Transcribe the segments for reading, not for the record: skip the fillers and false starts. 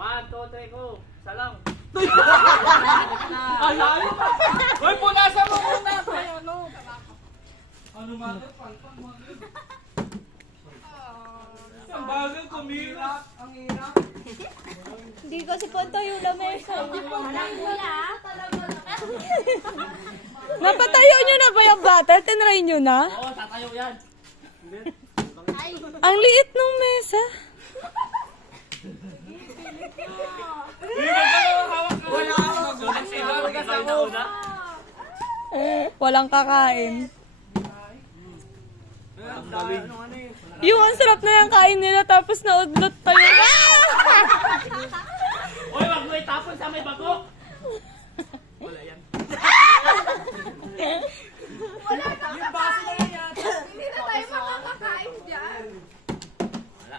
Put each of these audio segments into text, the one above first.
1, 2, 3, go. Salang. Ay, layo pa. Uy, punasan mo muna. Ano mother? Palpang mother. Ang bagal kumira. Ang hirap. Hindi ko si Ponto yung lamesa. Napatayo nyo na ba yung battle? Tinry nyo na? Oo, tatayo yan. Ang liit nung mesa. Walang kakain. Yung ang sarap na yung kain nila tapos naudlot pa yun. Uy, wag mo itapon sa may bago. Wala yan. Yung baso na yan yata. Hindi na tayo makakakain dyan. Wala.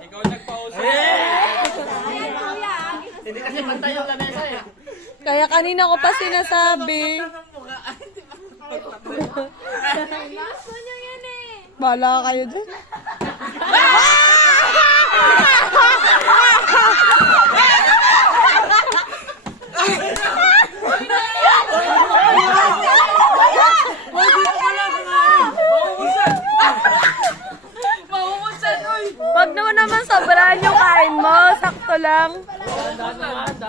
Ikaw nagpauso. Ayan, kuya. Hindi kasi pantay yung lamesa eh. Kaya kanina ko pa sinasabi. Gusto nyo yan eh. Bala kayo dyan. Wag naman sobrahan yung kain mo. Sakto lang.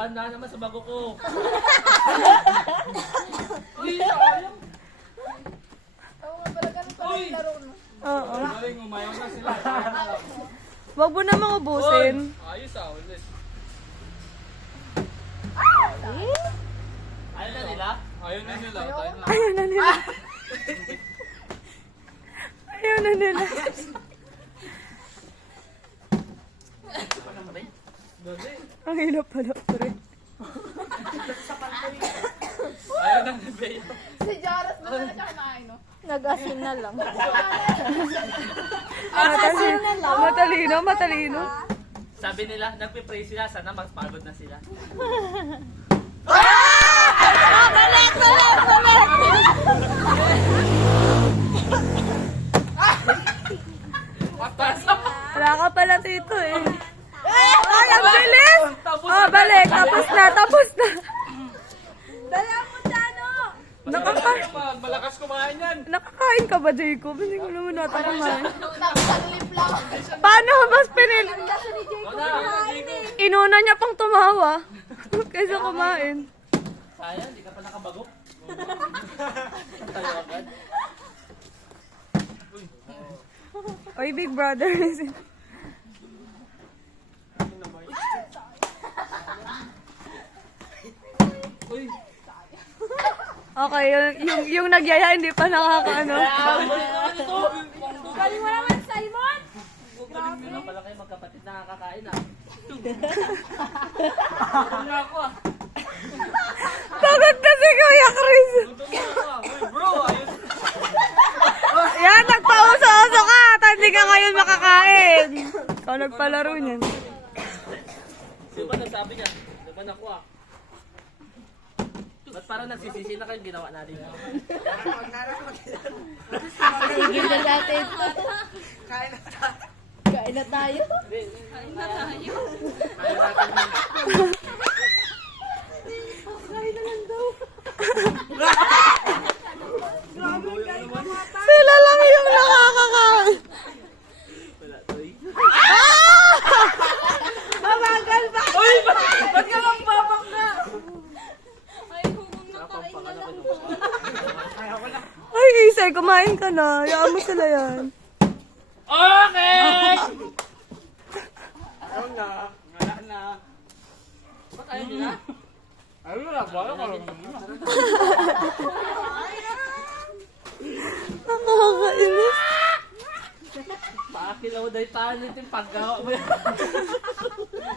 Dahan naman sa bago ko. Oo nga pala, ganun pala yung laro no. Oo. Galing, umayaw na sila. Wag mo namang ubusin. Ayos ulit. Ayaw na nila. Ayaw na nila. Tayo na. Ayaw na nila. Ayaw na nila. Ang hirap pala, pre. Ayaw na ni Bea. Si Jaros na na siya kinain no. Nag-asin na lang. Matalino, matalino. Sabi nila, nagpipray sila, sana magpagod na sila. Balik, balik, balik! Wala ka pala dito eh. Ay, ang bilis! Oh, balik. Tapos na, tapos na. Dala mo dyan no. Malakas kumain yan. Nakakain ka ba, Jacob? Hindi ko naman nata kumain. Nagsalip lang. Paano mas pinil? Kasi ni Jacob Wala. kumain eh. Inuna niya pang tumawa. Kaysa kumain. Sayang, hindi ka pa nakabagok. Tayo agad. Oy, big brother. Uy. Okay, yung nagyaya hindi pa nakakaano. Galing mo naman, Simon. Ano pala kayo magkapatid nakakakain ah. Ano ako ah. Pagod na si Kuya Chris. Uy bro, ayos. Yan, nagpauso-uso ka. At hindi ka ngayon makakain. Ikaw nagpalaro niyan. Sino ba nagsabi niya? Diba ako ah? Ba't parang nagsisisi na kayo ginawa natin? Tigil na natin. Kain na tayo. Kain na tayo. Kain natin. Sila lang yung nakakakain. Wala to eh. Mabagal ba? Uy, ba't ka lang babak na? Ay, Isay, kumain ka na. Hayaan mo sila yan. Okay! Ayaw na. Wala na. Ba't ayaw nila? Ayaw na. Wala ka lang. Nakakainis. Pakilaw dahil paano yung paggawa mo yan?